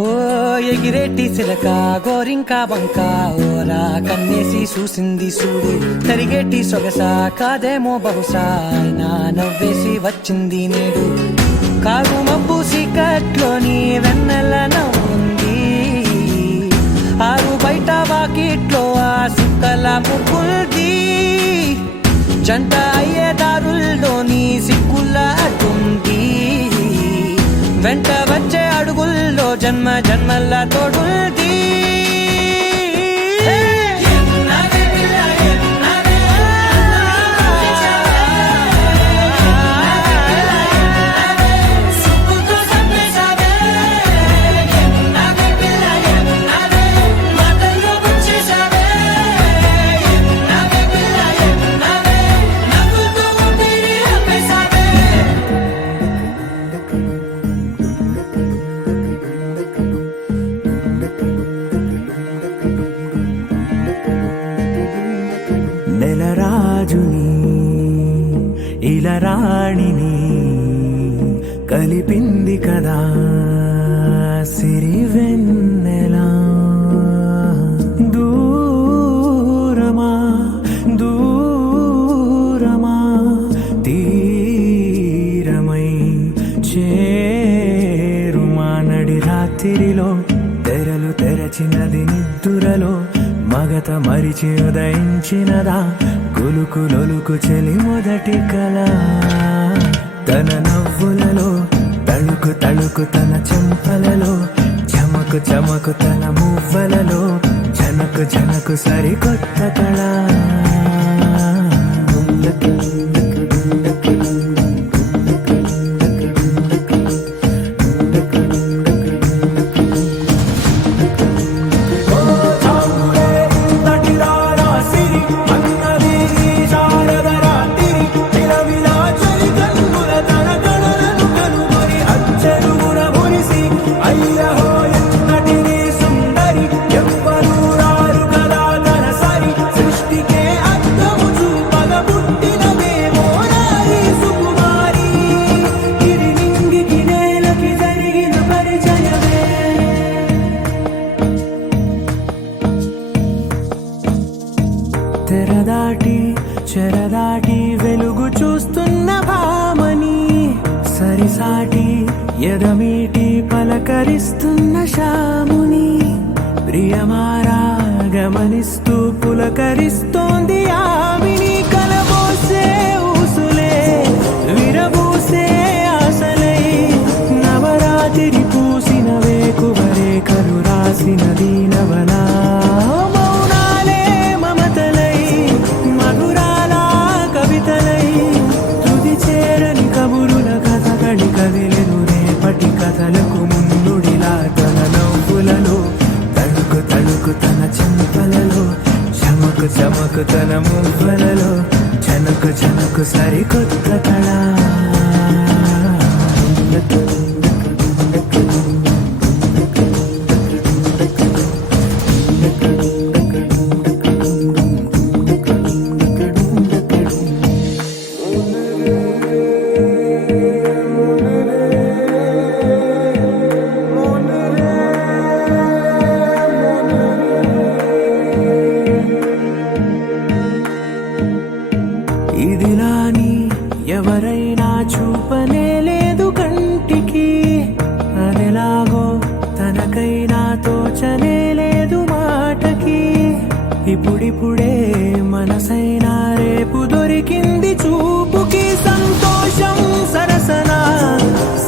ఓ ఎగిరేటి సిలక గోరింక వంక ఓరా కన్నేసి చూసింది చూడు తరిగేటి సొగస కాదేమో బహుశా అయినా నవ్వేసి వచ్చింది నేడు కారు మబ్బు సీకట్లోని వెన్నెల నవ్వుంది ఆరు బయట వాకిట్లో ఆ సుక్కల ముగ్గుల్ది జంట అయ్యే దారుల్లోని సిగ్గుల అడ్డుంది వెంట వచ్చే అడుగుల్లో జన్మ జన్మల తోడుంది ఏమున్నావే పిల్ల ఏమున్నావే రాణిని కలిపింది కదా సిరి వెన్నెలా దూరమా దూరమా తీరమై చేరుమా నడి రాత్రిలో తెరలు తెరచినది నిద్దురలో మగత మరిచి ఉదయించినదా కులుకు లొలుకు చెలి మొదటి కళ తన నవ్వులలో తళుకు తళుకు తన చెంపలలో చమకు చమకు తన మువ్వలలో జనకు జనకు సరికొత్త కళ తెరదాటి చెరదాటి వెలుగు చూస్తున్న భామని సరిసాటి ఎదమీటి పలకరిస్తున్న శాముని ప్రియమారా గమనిస్తూ పులకరిస్తోంది ఆవిని కలబోసే ఊసులే విరబూసే ఆశలై నవరాత్రి పూసిన వేకువరే కలు రాసిన దీనవనా కదిలెను రేపటి కథలకు ముందుడిలా తన నవ్వులలో తళుకు తళుకు తన చెంపలలో చమకు చమకు తన మువ్వలలో జనకు జనకు సరికొత్త కళ ఇదిలాని ఎవరైనా చూపనే లేదు కంటికి అదెలాగో తనకైనా తోచనే లేదు మాటకి ఇప్పుడిప్పుడే మనసైనా రేపు దొరికింది చూపుకి సంతోషం సరసన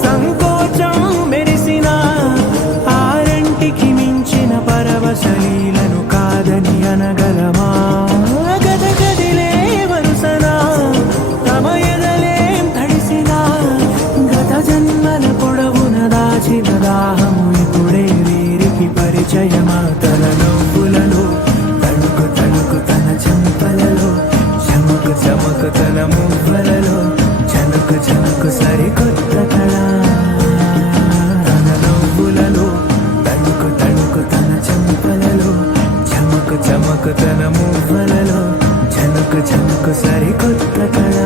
సంకోచం మెరిసిన ఆరంటికి మించిన పరవశలీలను కాదని అనగలమా గదగదిలే వరుసనా తమ ఎదలేం తడిసినా గత జన్మల పొడవున దాచిన దాహము ఇప్పుడే వీరికి పరిచయమా తన నవ్వులలో తణుకు తణుకు తన చెంపలలో చమకు చమకు తన మువ్వలలో జనకు జనకు సరికొత్త కళ తన నవ్వులలో తణుకు తణుకు తన చెంపలలో చమకు చమకు తన మువ్వలలో జనకు జనకు సరికొత్త కళ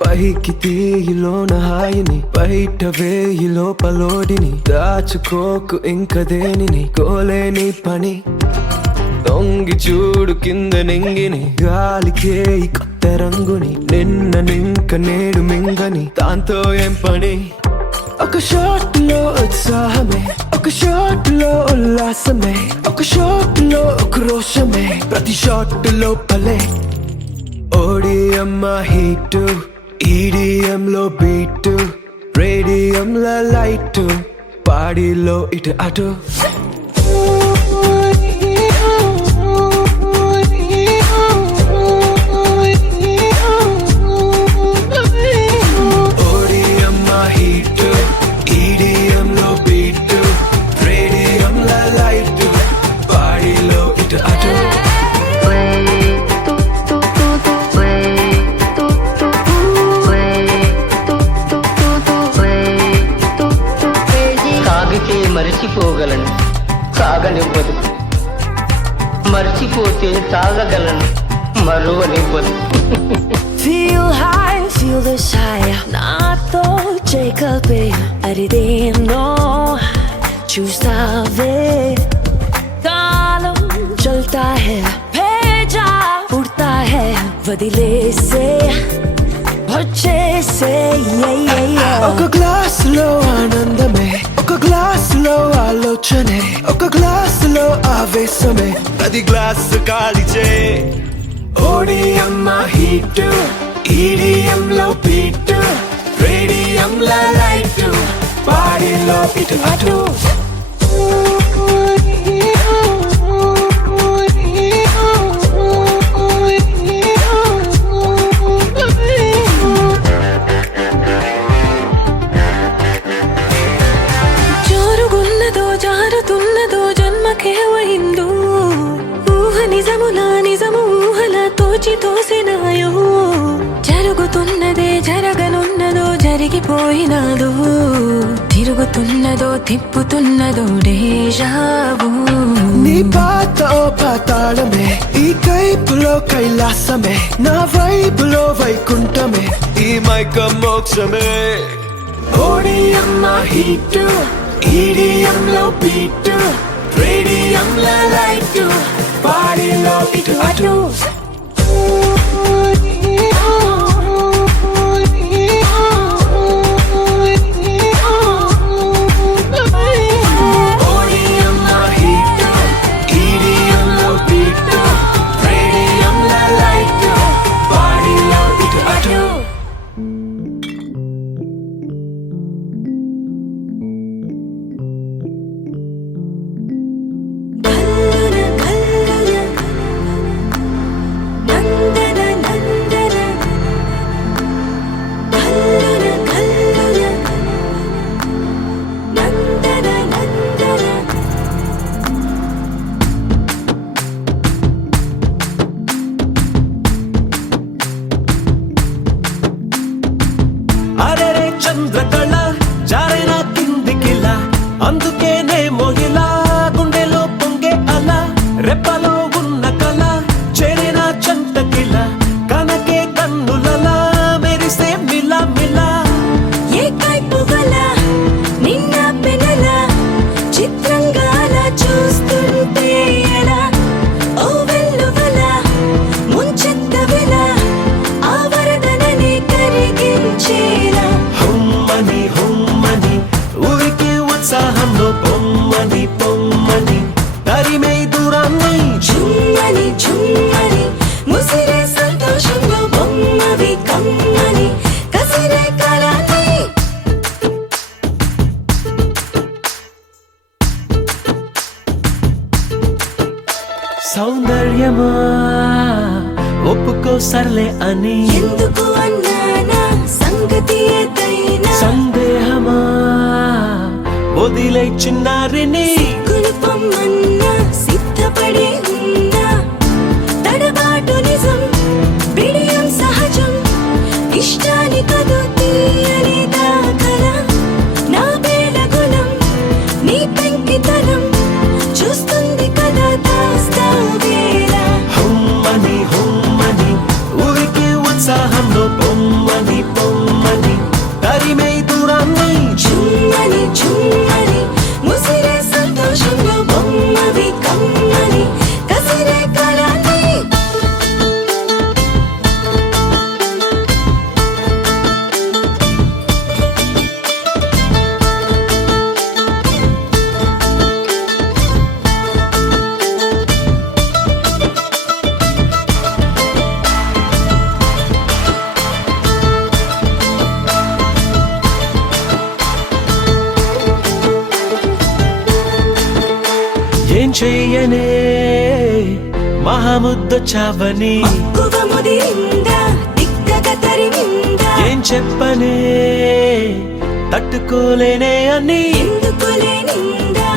పైకి తీయిలోన హాయిని బయట వేయి లోపలోడిని దాచుకోకు ఇంక దేనిని కోలేని పని దొంగి చూడు కింద నెంగిని గాలికే ఈ కొత్త రంగుని నిన్న నింక నేడు మింగని దాంతో ఏం పని ఒక షాట్ లో ఉత్సాహమే ఒక షాట్ లో ఉల్లాసమే ఒక షాట్ లో ఒక రోషమే ప్రతి షాట్ లోపలే ఓడియమ్మ హీటు ఈడిఎం లో బీట్ రేడియం లో లైట్ బాడీలో ఇటు అటు ఓడియమ్మ హీట్ ఈడిఎం లో బీట్ రేడియం మర్చిపోతే తాగగలను మరువనివ్వను. Feel high, feel this high. నాతో చేకల్పే అరిదేనో చూస్తావే. కాలం చల్తా హై భేజా ఉడతా హై వదిలేసే వచ్చేసే. ఒక గ్లాసులో ఆనందమే, ఒక గ్లాసులో ఆలోచనే, ఒక గ్లాసులో ఆవేశమే, అది గ్లాసు కాలిచే. ఓడిఎం హీట్, ఈడిఎం లో బీట్, రేడియం లో లైట్, బాడీలో ఇటు అటు. జోరుగున్నదో జారుతున్నదో జన్మకే అయిందో. ఊహ నిజములా నిజము ఊహలా తోచి తోసినాయో. జరుగుతున్నదే జరగనున్నదో జరిగిపోయినాదో. తిరుగుతున్నదో తిప్పుతున్నదో డేజావో. నీ పాత ఓ పాతాళమే, ఈ కైపులో కైలాసమే, నా వైపులో వైకుంఠమే, ఈ మైక మోక్షమే. ఓడిఎం హీట్, ఈడిఎం లో బీట్, రేడియం లో లైట్, బాడీలో ఇటు అటు. ఓడిఎం హీట్, ఈడిఎం లో బీట్, రేడియం లో లైట్, బాడీలో ఇటు అటు. కల్లున కల్లున నందన నందన కల్లున కల్లున నందన నందన. అరెరే చంద్రకళ జారైన కిందికిలా, అందుకేనే మొహిలా గుండెలో పొంగే అలా. రెప్పలో ఉన్న కళ చేరిన చంతకిల, కనకే కన్నులలా మెరిసే మిలా మిలా. ఏ కైపు వల నిన్న పెనల చిత్రంగా అలా చూస్తుంటే ఎలా. ఓ వెల్లువల ముంచెత్త వెల ఆ వరదనని కరిగించేలా. హుమ్మని హుమ్మని ఊరికి ఉత్సాహంలో పొమ్మని పొమ్మని తరిమే దూరాన్ని. ఝుమ్మని ఝుమ్మని ముసిరే సంతోషంలో బొమ్మవి కమ్మని కసిరే కాలాన్ని. సౌందర్యమా ఒప్పుకో సర్లే అని, ఎందుకు అన్నానా సంగతి ఏదైనా. సందేహమా వదిలే చిన్నారిని. కులుపమ్మన్నా సిద్ధపడి ఉన్నా తడబాటు నిజం బిడియం సహజం. ఇష్టాని కదు తీయని దాఖల నా వేళ గుణం నీ పెంకితనం చూస్తుంది కదా దాస్తా వేళ. హుమ్మని హుమ్మని ఊరికి ఉత్సాహంలో పొమ్మని పొమ్మని తరిమే దూరాన్ని. ఝుమ్మని ఝుమ్మని ముసిరే సంతోషంలో బొమ్మవి కమ్మని కసిరే కాలాన్ని. ఏం చెయ్యనే మహాముద్దొచ్చావని, మక్కువ ముదిరిందా దిక్కగా తరిమిందా. ఏం చెప్పనే తట్టుకోలేనే అని. ఎందుకు లేనిందా